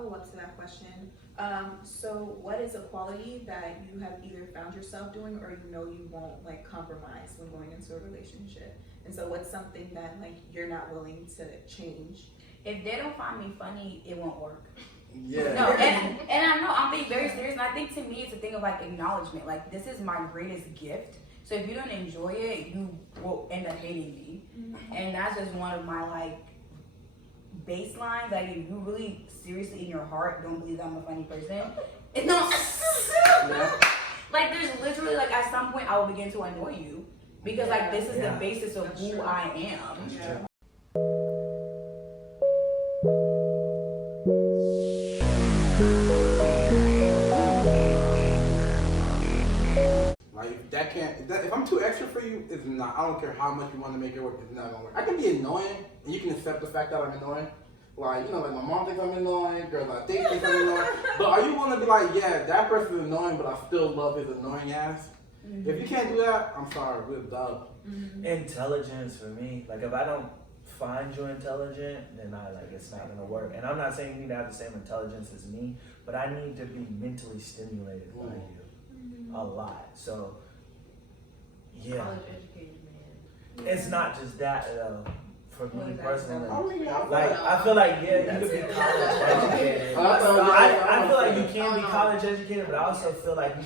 follow up to that question. So what is a quality that you have either found yourself doing or you know you won't like compromise when going into a relationship? And so what's something that like you're not willing to change? If they don't find me funny, it won't work. Yeah. No, and I know I'm being very serious, and I think to me it's a thing of like acknowledgement. Like, this is my greatest gift. So if you don't enjoy it, you will end up hating me. Mm-hmm. And that's just one of my like baselines. Like, if you really seriously in your heart don't believe that I'm a funny person, it's not. Like, there's literally like at some point I will begin to annoy you because like this is the basis of who I am. Yeah. Like, if I'm too extra for you, it's not. I don't care how much you want to make it work, it's not gonna work. I can be annoying, and you can accept the fact that I'm annoying. Like, you know, like my mom thinks I'm annoying, girls I think I'm annoying. But are you gonna be like, yeah, that person's annoying, but I still love his annoying ass? Mm-hmm. If you can't do that, I'm sorry, we're done. Mm-hmm. Intelligence for me, like if I don't find you intelligent, then it's not gonna work. And I'm not saying you need to have the same intelligence as me, but I need to be mentally stimulated by you a lot. So yeah, college educated man. it's not just that though. For me personally, like I feel like you could be college educated. I feel like you can be college educated, but I also feel like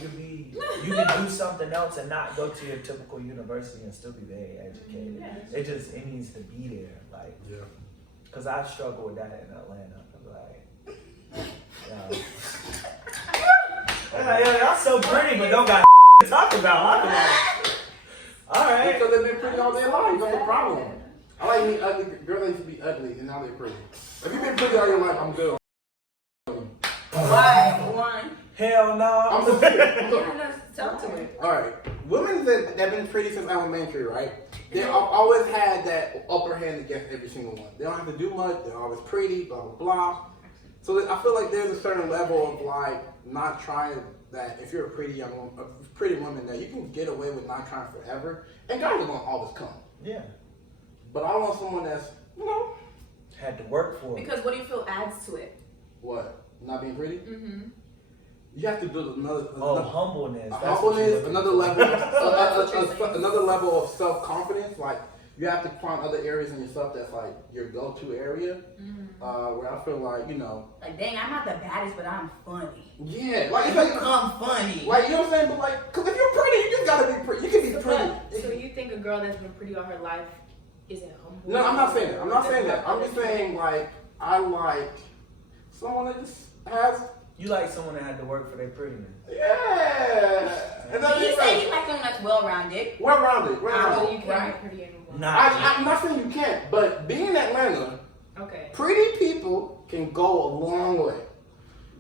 you can do something else and not go to your typical university and still be very educated. It needs to be there, like, because I struggle with that in Atlanta. Like, y'all so pretty, but don't got to talk about. All right. Because they've been pretty all day long. That's the problem. I like me ugly. Girls used to be ugly, and now they're pretty. If you've been pretty all your life, I'm good. Why? One. Hell no. I'm Yeah, tell to it. all right. Women that have been pretty since elementary, right? They always had that upper hand against every single one. They don't have to do much. They're always pretty, blah, blah, blah. So I feel like there's a certain level of like not trying that if you're a pretty young woman, a pretty woman, that you can get away with not trying forever. And guys are going to always come. Yeah. But I want someone that's, had to work for it. Because what do you feel adds to it? What? Not being pretty? Mm-hmm. You have to build another humbleness. Another level of self-confidence. Like, you have to find other areas in yourself that's like your go-to area. Where I feel like, like, dang, I'm not the baddest, but I'm funny. Yeah, like it's like I'm funny. Like, you know what I'm saying? But like, cause if you're pretty, you just gotta be pretty. You can be pretty. So you think a girl that's been pretty all her life isn't humble? No, I'm not saying that. I'm not saying that. I'm just saying like I like someone that just has. You like someone that had to work for their prettiness. Yeah. And You say you like someone that's well-rounded. Well-rounded. So you can't be pretty anymore. I'm not saying you can't, but being in Atlanta, pretty people can go a long way.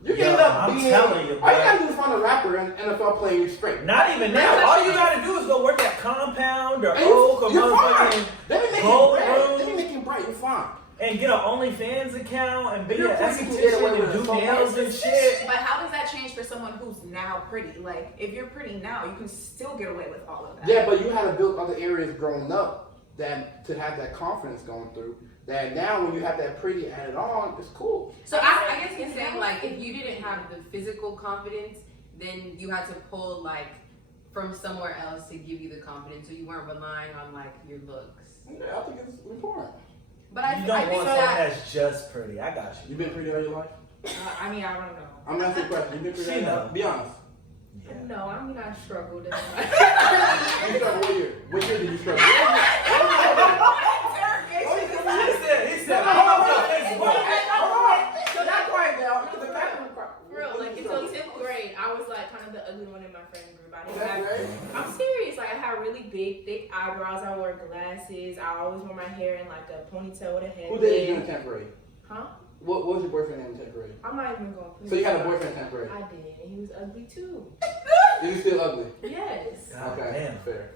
You can end up being. Telling you, all you gotta do is find a rapper and NFL playing you straight. Not even that. All you gotta do is go work at Compound or Oak or motherfucking Gold Room. They be making bright. You're fine. And get an OnlyFans account and be an pretty, esthetician and do nails and shit. But how does that change for someone who's now pretty? Like, if you're pretty now, you can still get away with all of that. Yeah, but you had to build other areas growing up that to have that confidence going through. That now when you have that pretty added on, it's cool. So I guess you're saying like if you didn't have the physical confidence, then you had to pull like from somewhere else to give you the confidence, so you weren't relying on like your looks. Yeah, I think it's important. But You don't want someone that's just pretty. I got you. You been pretty all your life? I mean, I don't know. I'm asking a question. You been pretty all your life? Be honest. Yeah. No, I mean I struggled. You struggled what year? What year did you struggle? He said, so that's quiet now. For real, like until 10th grade, I was like kind of the ugly one in my friend group. Right? I'm serious. Like I had really big, thick eyebrows. I wore glasses. I always wore my hair in like a ponytail with a headband. Who dated you in 10th grade? Huh? What was your boyfriend in 10th grade? I'm not even going to. So you had a boyfriend in 10th grade? I did, and he was ugly too. Is he still ugly? Yes. God Okay, damn. fair.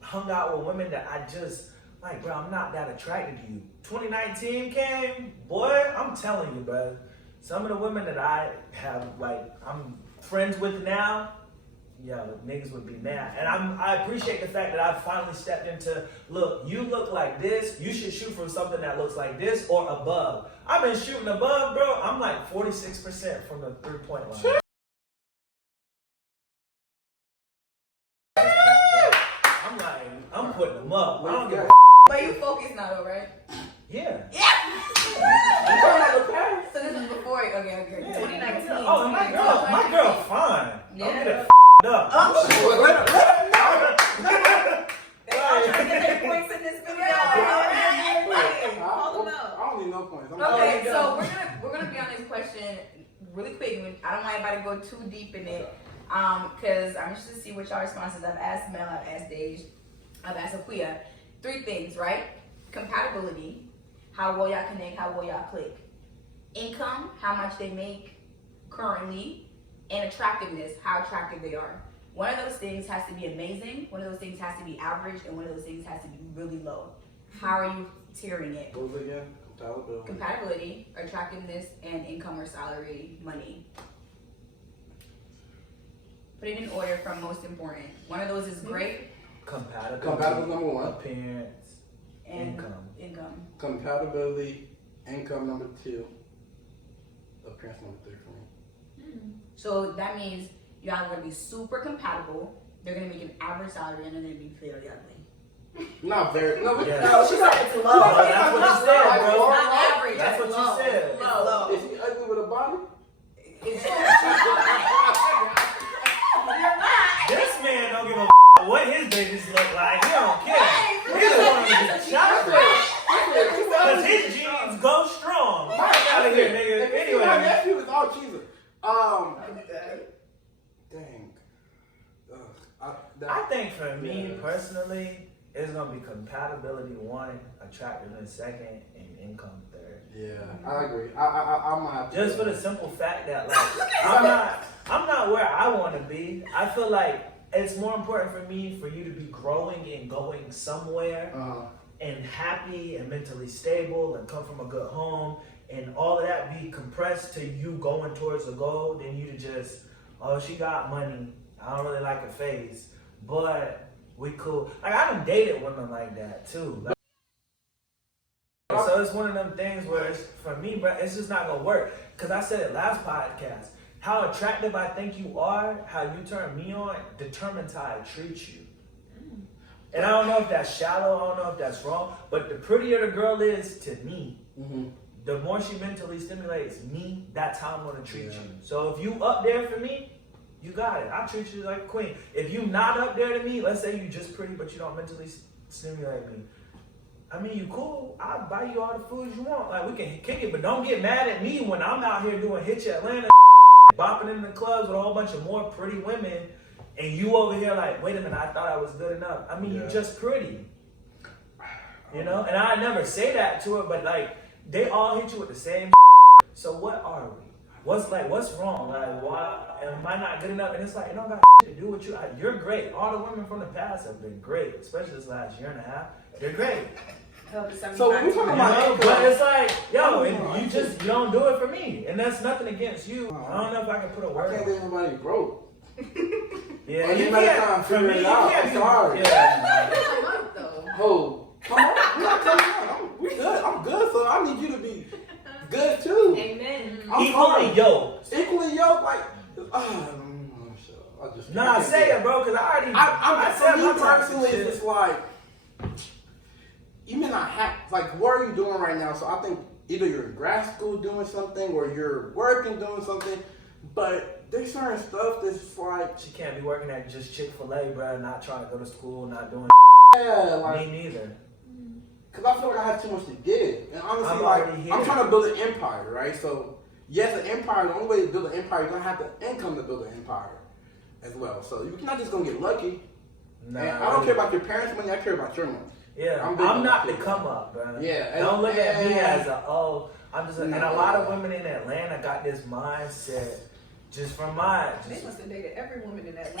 Hung out with women that I just like, bro. I'm not that attracted to you. 2019 came, boy. I'm telling you, bro. Some of the women that I have, like, I'm friends with now, niggas would be mad. And I appreciate the fact that I finally stepped into, look, you look like this, you should shoot for something that looks like this or above. I've been shooting above, bro. I'm like 46% from the 3-point line. I'm putting them up. I don't give a But you focus now, though, right? Yeah. So this was before. Okay. Yeah. 2019. Oh, my girl, fine. Yeah. I'm getting up. They all trying to get their points in this video. Call them out. I don't need no points. Okay, so we're gonna be on this question really quick. I don't want anybody to go too deep in it, because I'm interested to see what y'all responses. I've asked Mel, I've asked Dej, I've asked Akuya. 3 things, right? Compatibility, how well y'all connect, how well y'all click. Income, how much they make currently, and attractiveness, how attractive they are. One of those things has to be amazing, one of those things has to be average, and one of those things has to be really low. How are you tiering it? What was it again? Compatibility, attractiveness, and income or salary, money. Put it in order from most important. One of those is great. Compatibility number 1. Appearance. And income. Compatibility, income number 2. Appearance number 3 for me. So that means you're either gonna be super compatible, they're gonna make an average salary, and they're gonna be fairly ugly. Not very. No, Yeah. No, she said it's low. No, that's what you said, bro. It's not average. That's what low. you said. It's low. Is she ugly with a body? This man don't give a what his babies look like. He don't care. He just want to get shot because his genes go strong. Fuck out of here, nigga. My Anyway. nephew is all cheesy. Dang. I think for me personally, it's gonna be compatibility 1, attractiveness 2nd, and income 3rd. Yeah, I agree. I'm gonna have to. Just for the simple fact that like I'm not where I want to be. I feel like it's more important for me for you to be growing and going somewhere and happy and mentally stable and come from a good home and all of that be compressed to you going towards a goal than you to just, oh, she got money, I don't really like her face, but we cool. Like I done dated women like that too. Like, so it's one of them things where it's, for me, bro, it's just not gonna work. Cause I said it last podcast. How attractive I think you are, how you turn me on, determines how I treat you. And I don't know if that's shallow, I don't know if that's wrong, but the prettier the girl is to me, the more she mentally stimulates me, that's how I'm gonna treat you. So if you up there for me, you got it. I treat you like a queen. If you not up there to me, let's say you just pretty but you don't mentally stimulate me. I mean, you cool. I'll buy you all the food you want. Like, we can kick it, but don't get mad at me when I'm out here doing Hit Ya Atlanta, bopping in the clubs with a whole bunch of more pretty women, and you over here like, wait a minute, I thought I was good enough. I mean, you just pretty. You know? And I never say that to her, but like, they all hit you with the same. So what are we? What's wrong? Like, why am I not good enough? And it's like, it don't got to do with you. You're great. All the women from the past have been great, especially this last year and a half. They're great. So when we talking about, but it's like, yo, you don't do it for me, and that's nothing against you. I don't know if I can put a word. I can't think anybody broke. Yeah, you can't. For me, you can't. I'm sorry. Come up though. Oh, come on. I'm not telling you. We good. I'm good. So I need you to be good too. Amen. Equally yoked. Equally yoked, like. Nah, say it, bro, because I said for my me toxic personally, shit. it's just like, you may not have, like, what are you doing right now? So I think either you're in grad school doing something or you're working doing something, but there's certain stuff that's like. She can't be working at just Chick-fil-A, bro, not trying to go to school, not doing. Yeah, like. Me neither. Because I feel like I have too much to give. And honestly, I'm like, already here. I'm trying to build an empire, right? So, yes, an empire, the only way to build an empire, you're going to have the income to build an empire as well. So, you're not just going to get lucky. Nah, And I don't care about your parents' money, I care about your money. Yeah, I'm big on not the that. come up, bro. Yeah. Don't look at me and- as I'm just, and a lot of women in Atlanta got this mindset just from my. They must have dated every woman in that.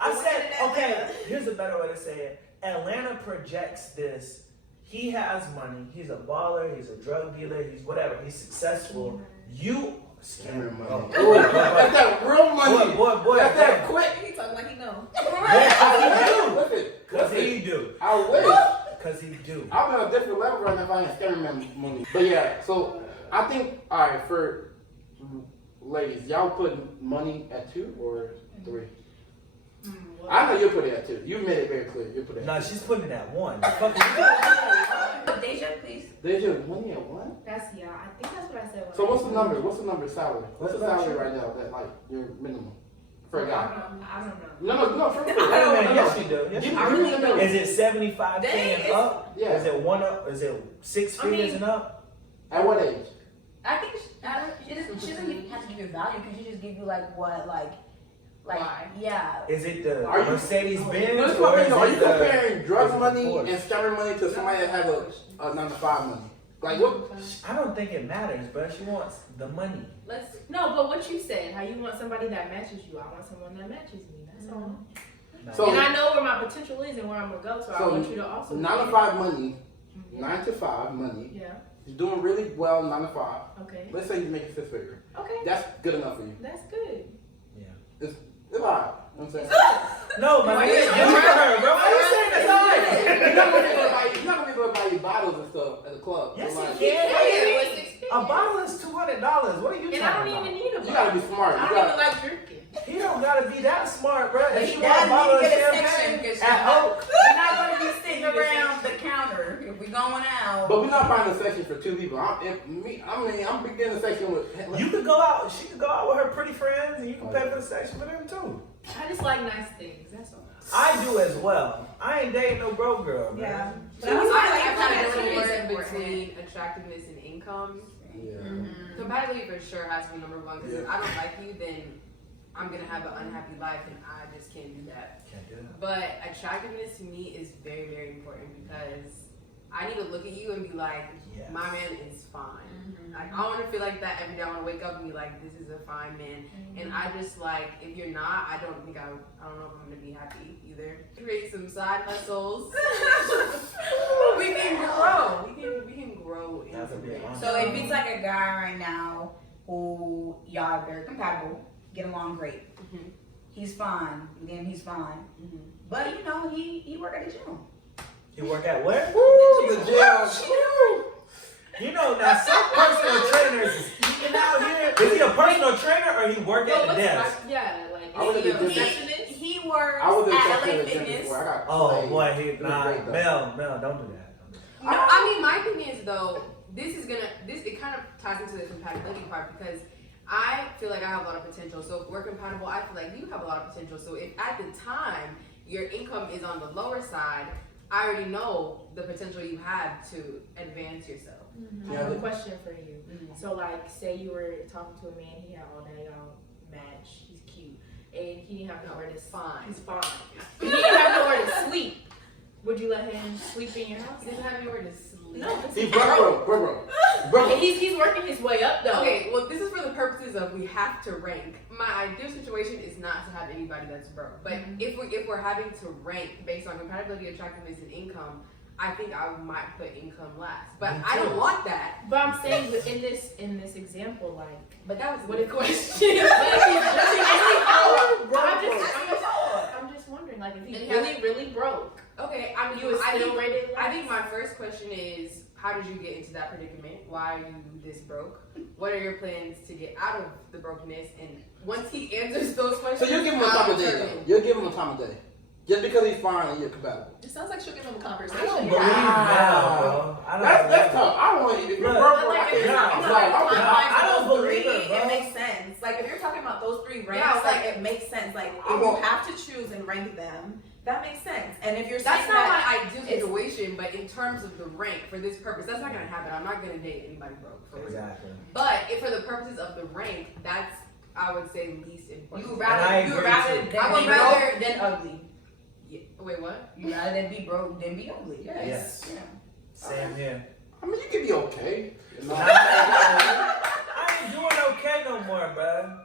I said, okay, here's a better way to say it. Atlanta projects this. He has money. He's a baller. He's a drug dealer. He's whatever. He's successful. You Scamming money. Oh. Ooh, that's that real money. Boy, That's that quick. He talking like he know. Listen, Cause he do. I wish. Cause he do. I'm on a different level right now if I ain't scamming money. But yeah, so I think, alright, for ladies, y'all put money at 2 or 3? I know you'll put it at 2. You made it very clear. You'll put it at No, 2. she's putting it at 1. Deja, please. There's your money at 1? That's I think that's what I said. So what's the number? What's the number salary? What's the What about salary you? right now that like your minimum for a I guy? don't know. No, for real. Wait a minute, yes you do. Yes, Give you me do. the minimum. Is it 75K and up? Yeah. Is it 1 up? Is it 6 figures and up? At what age? I think she doesn't even have to give you value because she just give you like what like Why? yeah. Is it the Are you- Mercedes Benz? No, that's or what I is mean. Are it you the- comparing drugs is it money the Porsche? and scamming money to somebody that have a 9-to-5 money? Like what? I don't think it matters, but she wants the money. No, but what you said, how you want somebody that matches you. I want someone that matches me. That's all. So And I know where my potential is and where I'm gonna go. So I So, want you to also. 9-to-5 money, Yeah. 9-to-5 money. Yeah. You're doing really well 9-to-5. Okay. Let's say you make a 6-figure. Okay. That's good enough for you. That's good. It's alright. You know what I'm saying? No, man. Why Look you at saying her, bro. Why you saying You're that? not gonna be able to buy you bottles and stuff at the club. Yes, So, like, you can. Yeah. A bottle is $200. What are you And I talking don't about? even need a You gotta be bottle. smart. I You don't even gotta, like drinking. He don't gotta be that smart, bro. But If he you want a does bottle of need to get a section champagne because at Oak, we're not gonna be sitting around the counter if we going out. but we're not finding a section for 2 people. I'm beginning a section with. you could go out. She could go out with her pretty friends, and you can pay for the section for them too. I just like nice things. That's all. I do as well. I ain't dating no broke girl, man. Yeah. So But I was I like, like compatibility is compatibility important. between attractiveness and income. Yeah. Compatibility for sure has to be number 1 because if Yeah. I don't like you, then I'm gonna have an unhappy life and I just can't do that. Can't do that. But attractiveness to me is very, very important because I need to look at you and be like, Yes. my man is fine. Like I want to feel like that every day. I want to wake up and be like, this is a fine man. And I just like, if you're not, I don't know if I'm gonna be happy either. Create some side hustles. We can grow. We can grow That's a into big it. one. So if it's like a guy right now who y'all are very compatible, get along great. Mhm. He's fine. Again, he's fine. Mhm. But you know, he work at the gym. You work at where? The gym. You know, now some personal trainers is eating out here. Is he a personal trainer or he work at the desk? Yeah, like I was at is he the a gym. receptionist? He works I was in at section LA of the gym Fitness. before. I got. Oh like, boy, he it was nah, great, though. Mel, don't do that. No, I mean my opinion is though, it kind of ties into the compatibility part because I feel like I have a lot of potential. So if we're compatible, I feel like you have a lot of potential. So if at the time your income is on the lower side, I already know the potential you have to advance yourself. I have a question for you. Mhm. So, like, say you were talking to a man, he had all day match, he's cute, and he didn't have nowhere to Fine. He's fine. He didn't have nowhere to sleep. Would you let him sleep in your house? He doesn't have anywhere to sleep. No, this He's is broke. And he's working his way up though. Okay, well, this is for the purposes of we have to rank. My ideal situation is not to have anybody that's broke, but if we're having to rank based on compatibility, attractiveness, and income, I think I might put income last. But Me I don't too. want that. But I'm saying that in this example, like, But that was what the if question. I'm just wondering, like, if he's And he has- really, really broke, Okay, I mean, you would I still think, rate it I think less? my first question is, how did you get into that predicament? Why are you this broke? What are your plans to get out of the brokenness? And once he answers those So questions, you'll give him a I'll time of day, though. determine. You'll give him a time of day. Just because he's fine and you're compatible. It sounds like she'll give him a I conversation. don't believe Mel, bro. I don't That's believe tough. I don't want you to be Look, broke. But like, I if you're can't- talking I'm sorry, about I'm timelines I don't of those believe three, it, bro. it makes sense. Like if you're talking about those 3 ranks, Yeah, like it makes sense. Like if you have to choose and rank them, that makes sense. And if you're That's saying not that, my ideal situation, but in terms of the rank, for this purpose, that's not gonna happen. I'm not gonna date anybody broke. For real. Exactly. But if for the purposes of the rank, that's I would say least important. You would And I rather agree, too. than I would be rather- broke than ugly. Yeah. Wait, what? You rather than be broke than be ugly. Yes. Yes. Yeah. Same here. I mean, you can be okay. You know? I ain't doing okay no more, bro.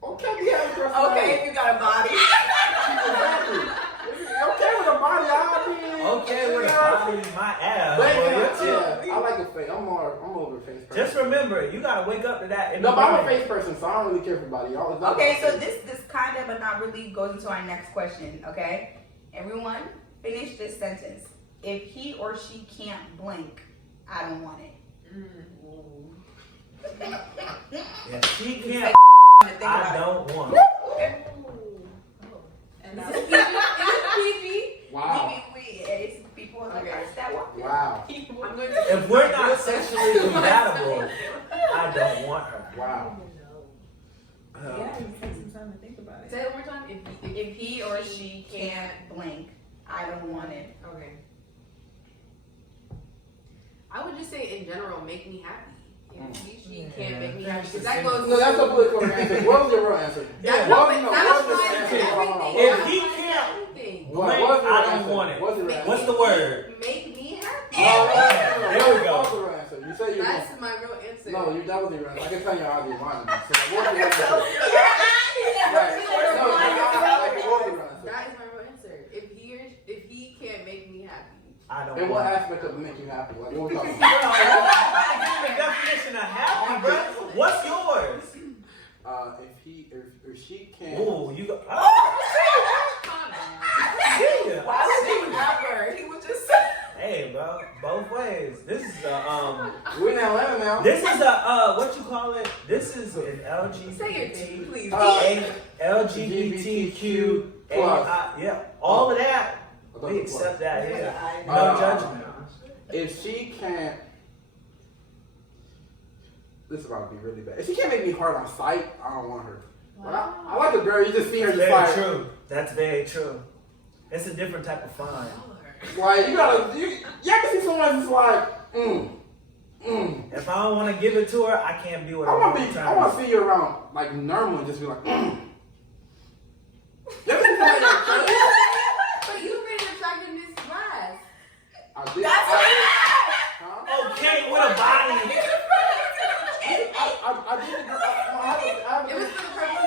Okay, yeah. okay, if you got a body. Exactly. Okay with a body, I mean. Okay with a body, my ass. But boy, yeah, you're I like a fake. I'm over a face person. Just remember, you gotta wake up to that. in No, the but I'm a morning. face person, so I don't really care for body. Okay, so this kind of, but not really, goes into our next question. Okay, everyone, finish this sentence. If he or she can't blink, I don't want it. If she can't, Think I about don't want it. And it. that's PG. Wow. It's people in the Okay. first that walk. Wow. I'm going to. If we're not sexually compatible, I don't want her. Wow. yeah, you take some time to think about it. Say it one more time. If he or she can't blink, I don't want it. Okay. I would just say in general, make me happy. If she can't make me happy, because that goes. No, that's a political answer. What was your real answer? Yeah. What That no, was what was my your answer? Hold on, hold on. If he can't everything. What blink, was your I don't answer? want it. What's your answer? What's the word? Make me happy. There we go. What was your answer? You said you That's my real answer. No, you that wasn't your answer. I can tell you how you're lying. So what was your answer? Right. No, what was your answer? That is my real answer. If he can't make me happy. I don't In what want it. aspect of it make you happy? Like what we talking Bro, about? give me the definition of happy, bro. What's yours? If she can't. Ooh, you go. Calm down. Yeah. Why would he ever? He was just. Hey, bro, both ways. This is We're in Atlanta now. this is a what you call it? This is an Say your name, please. LGBTQ yeah, all of that. We accept that here. No judgment. If she can't, this is about to be really bad. If she can't make me hard on sight, I don't want her. But I like a girl. You just see her That's just very like. true. That's very true. It's a different type of fun. Like you ever see someone just like, If I don't want to give it to her, I can't be with her I all want the to time. see you around like normal and just be like, You ever see someone like But you've been attracted in this class. I did. That's Huh? Okay, with a body. I did. It was for the purpose of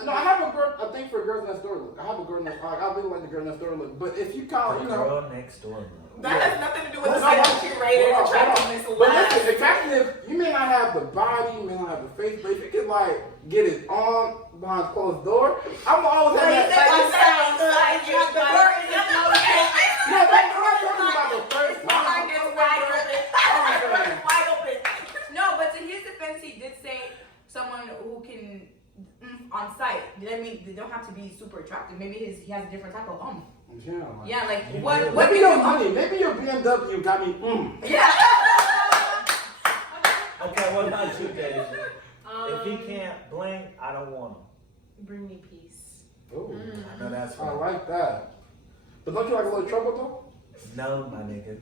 the. No, I have a thing for girls next door look. I have a girl next. I really like the girl next door look. But if you call, you know. Girl next door, bro. That has nothing to do with the No, sexual curator hold on, attractiveness. But listen, attractive, you may not have the body, you may not have the face, but if you can like get it on behind closed door, I'm always have that. No, I'm not talking about the first time. No, but to his defense, he did say someone who can on site. I mean, they don't have to be super attractive. Maybe he has a different type of Yeah. Yeah, like Yeah. what Maybe do your you money, maybe your BMW got me. Yeah. Okay, what about you, Daisy? If he can't blink, I don't want him. Bring me peace. Ooh, I know that's I right. like that. But don't you like a little trouble though? No, my nigga,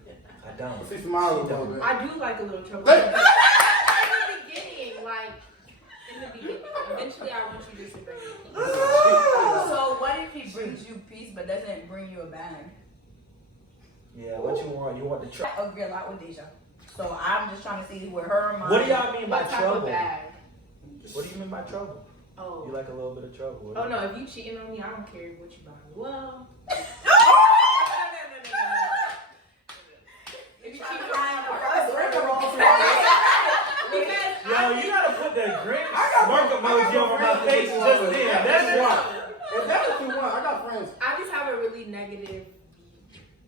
I don't. I see smile a little bit. I do like a little trouble. Hey. In the beginning, like in the beginning. Eventually, I want you just to bring me peace. So what if he brings you peace but doesn't bring you a bag? Yeah, what you want? You want the trouble? I agree a lot with Deja. So I'm just trying to see where her mind. What do y'all mean by What type trouble? of bag? What do you mean by trouble? Oh. You like a little bit of trouble? What do Oh you- no, if you cheating on me, I don't care what you buy me. Well, if you cheat on me, Yo, you gotta put the Grinch smirk emoji over my face just then. That's it. If that's what you want, I got friends. I just have a really negative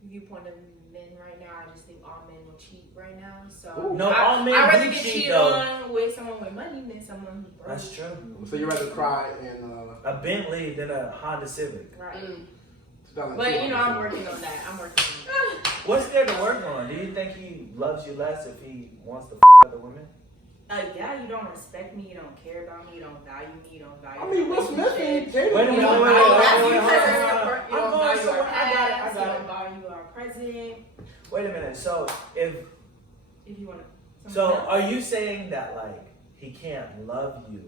viewpoint of men right now. I just think all men will cheat right now. So Ooh. No, all men I'd rather do get cheat, cheated though. on with someone with money than someone who's broke. That's true. So you rather cry in A Bentley than a Honda Civic. Right. 2002? But you know, I'm working on that. I'm working on that. What's there to work on? Do you think he loves you less if he wants to other women? Yeah, you don't respect me. You don't care about me. You don't value me. You don't value. I mean, Will Smith ain't dating. Wait a minute, You don't wait, value wait, us. wait, You wait, don't I'm going value somewhere. our I got it, I past. got You it. don't value our present. Wait a minute. So if If you want to. so, are you saying that like he can't love you,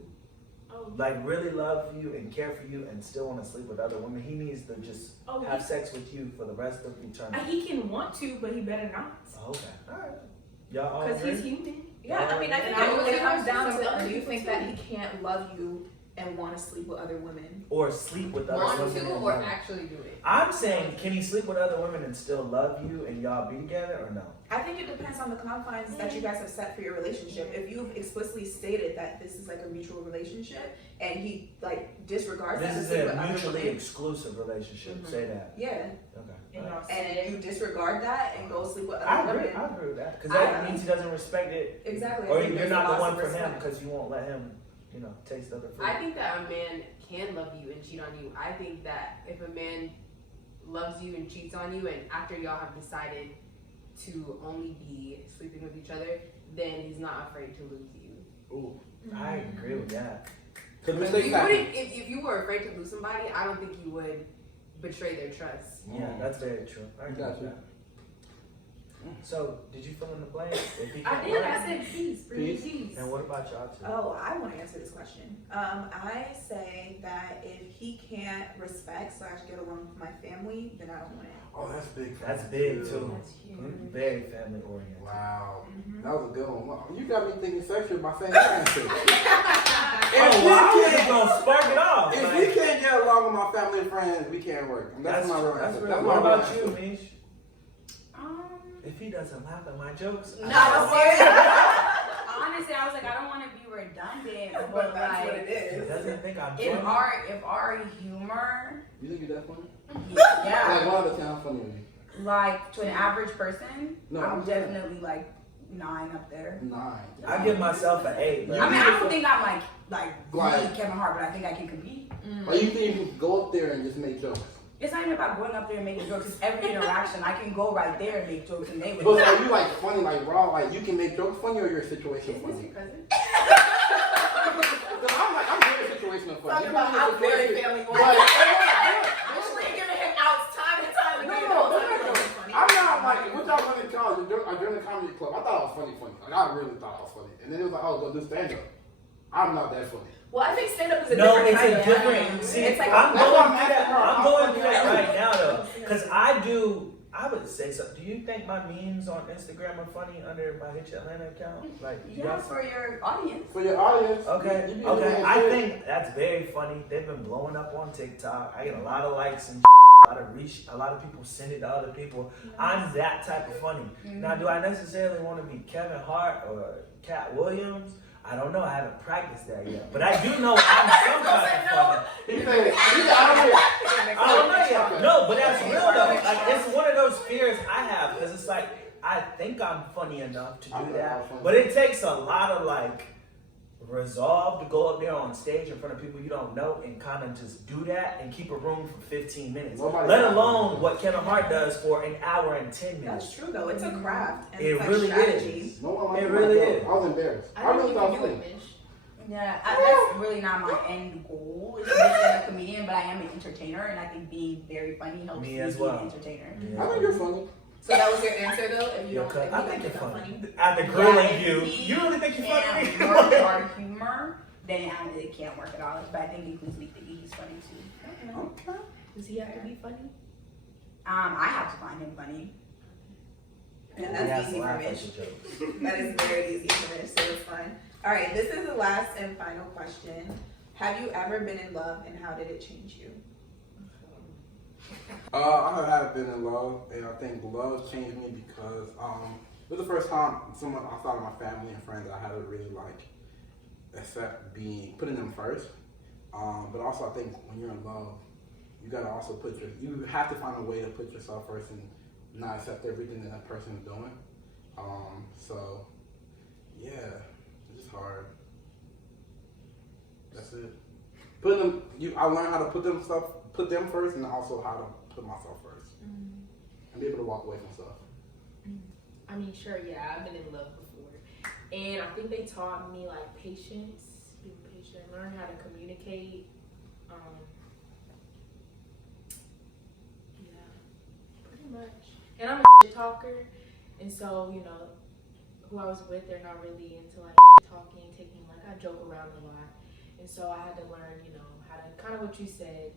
Oh, like really love you and care for you, and still want to sleep with other women? He needs to just Oh, have sex with you for the rest of eternity. he can want to, but he better not. Okay. All right. Y'all all Because agree? he's human. Yeah, I mean, I think And I it would comes have down some to, other do you people think too. that he can't love you and want to sleep with other women. Or sleep with other Want women. to and or love. actually do it? I'm saying, can he sleep with other women and still love you and y'all be together or no? I think it depends on the confines that you guys have set for your relationship. If you've explicitly stated that this is like a mutual relationship and he like disregards that This to is sleep with a other mutually women, exclusive relationship. Mhm. Say that. yeah, Okay. And y'all and said, you disregard that and go sleep with I other agree. women. I agree with that because that I- means he doesn't respect it, Exactly. or I think you're there's a not the loss one of for him respect. because you won't let him, taste other food. I think that a man can love you and cheat on you. I think that if a man loves you and cheats on you, and after y'all have decided to only be sleeping with each other, then he's not afraid to lose you. Ooh. I agree with that. Because If mistakes you, happen. wouldn't, if you were afraid to lose somebody, I don't think you would betray their trust. Yeah, that's very true. I agree Got with you. that. So, did you fill in the blank? If he I can't did. work- I said peace. Bring me Peace. peace. And what about y'all two? Oh, I want to answer this question. I say that if he can't respect / get along with my family, then I don't want it. Oh, that's big. That's big too. That's huge. Very family oriented. Wow. Mhm. That was a good one. Wow, you got me thinking sexual by saying that answer. Oh, well, I was just gonna spark it off. If like- we can't get along with my family and friends, we can't work. And that's my real that's answer. real. That's What my real about you, answer. Mish? If he doesn't laugh at my jokes, No, I seriously. Honestly, I was like, I don't want to be redundant, but that's what like, it is. doesn't think I'm if funny. our humor, You think you're that funny? yeah, Like, one of the sounds funny to me. like to an average person, No, I'm I'm saying- definitely like 9 up there. 9. I give myself an 8. But I mean, I don't think I'm like Like- really Kevin Hart, but I think I can compete. Or you think you can go up there and just make jokes? It's not even about going up there and making jokes. It's every interaction. I can go right there and make jokes, and they would. But are you like funny, like raw, like you can make jokes funny, or your situation Is this funny? your cousin? Because I'm very situational funny. Talking about I'm very family But, oriented. Actually giving him outs time and time again. No, Talking about what's funny. I'm not like, what y'all went to college, during the comedy club, I thought I was funny. Like, I really thought I was funny. And then it was like, oh, go do stand up. I'm not that funny. Well, I think stand up is a no, different it's kind a of different. See, It's like I'm that's going why through I'm that. asking her. I'm I'm going through that funny. right now though, because I would say so. Do you think my memes on Instagram are funny under my Hit Your Atlanta account? Like, you Yeah, guys- for your audience. For your audience, Okay, you be okay. doing I shit. think that's very funny. They've been blowing up on TikTok. I get a lot of likes and a lot of reach. A lot of people send it to other people. I'm that type of funny. Now, do I necessarily want to be Kevin Hart or Cat Williams? I don't know. I haven't practiced that yet. But I do know I'm some type of funny. He said, I don't care. I don't know yet. No, but that's real though. Like, it's one of those fears I have because it's like I think I'm funny enough to do that, but it takes a lot of like resolve to go up there on stage in front of people you don't know and kind of just do that and keep a room for 15 minutes. Nobody- Let alone what Kevin Hart does for an hour and 10 minutes. That's true though. It's a craft. And It it's like really strategy. is. No one liked It my really joke. is. I was embarrassed. I I don't really think thought you it do was it, funny. Mish. Yeah, that's really not my end goal. Is to be a comedian, but I am an entertainer, and I think being very funny helps Me me as be well. an entertainer. I think you're funny. So that was your answer though? If you Yo, don't cut. if I you think you're I'm funny. After grilling if you, he you really think you're funny? can't work our humor, then it can't work at all. But I think inclusively he's funny too. Okay. Does he have to be funny? I have to find him funny. And He has that's to easy for laugh at Mitch. your jokes. That is very easy for Mitch, so it's fine. All right, this is the last and final question. Have you ever been in love and how did it change you? I have been in love, and I think love changed me because it was the first time someone outside of my family and friends that I had to really like accept putting them first. But also, I think when you're in love, you gotta also you have to find a way to put yourself first and not accept everything that person is doing. So yeah, it's just hard. That's it. I learned how to put them first, and also how to put myself first, and be able to walk away from stuff. I mean, sure, yeah, I've been in love before. And I think they taught me like patience, being patient, learn how to communicate. Yeah, pretty much. And I'm a shit talker, and so, you know, who I was with, they're not really into like talking, taking, like, I joke around a lot. And so I had to learn, you know, how to, kind of what you said,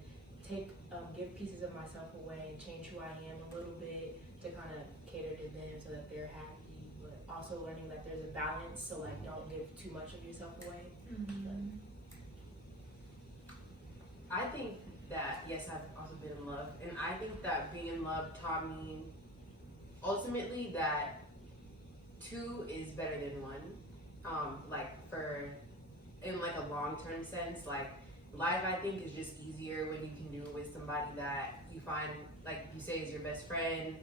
give pieces of myself away and change who I am a little bit to kind of cater to them so that they're happy, but also learning that there's a balance, so like don't give too much of yourself away. I think that, yes, I've also been in love, and I think that being in love taught me ultimately that two is better than one. Like in like a long-term sense, like life I think is just easier when you can do it with somebody that you find, like you say, is your best friend.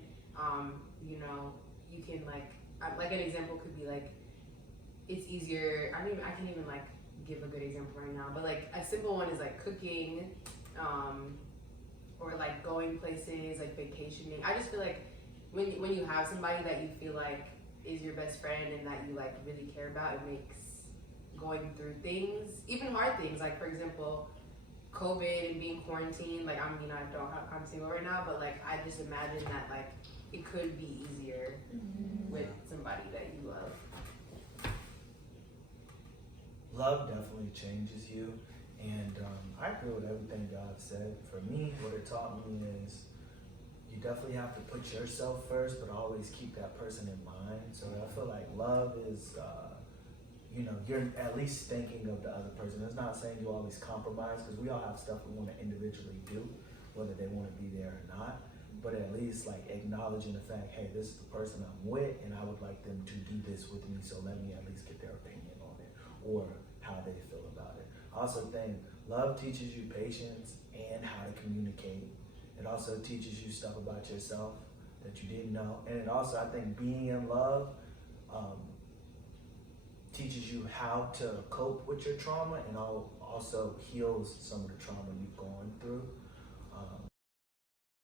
You know, you can like an example could be like, it's easier. I can't even like give a good example right now, but like a simple one is like cooking, or like going places, like vacationing. I just feel like when you have somebody that you feel like is your best friend and that you like really care about, it makes going through things, even hard things, like for example, COVID and being quarantined. Like I'm single right now, but like I just imagine that like it could be easier with somebody that you love. Love definitely changes you, and I agree with everything God said. For me, what it taught me is you definitely have to put yourself first, but always keep that person in mind. So I feel like love is, you're at least thinking of the other person. It's not saying you always compromise, because we all have stuff we want to individually do, whether they want to be there or not. But at least like acknowledging the fact, hey, this is the person I'm with, and I would like them to do this with me. So let me at least get their opinion on it, or how they feel about it. I also think love teaches you patience and how to communicate. It also teaches you stuff about yourself that you didn't know. And it also, I think, being in love teaches you how to cope with your trauma, and also heals some of the trauma you've gone through.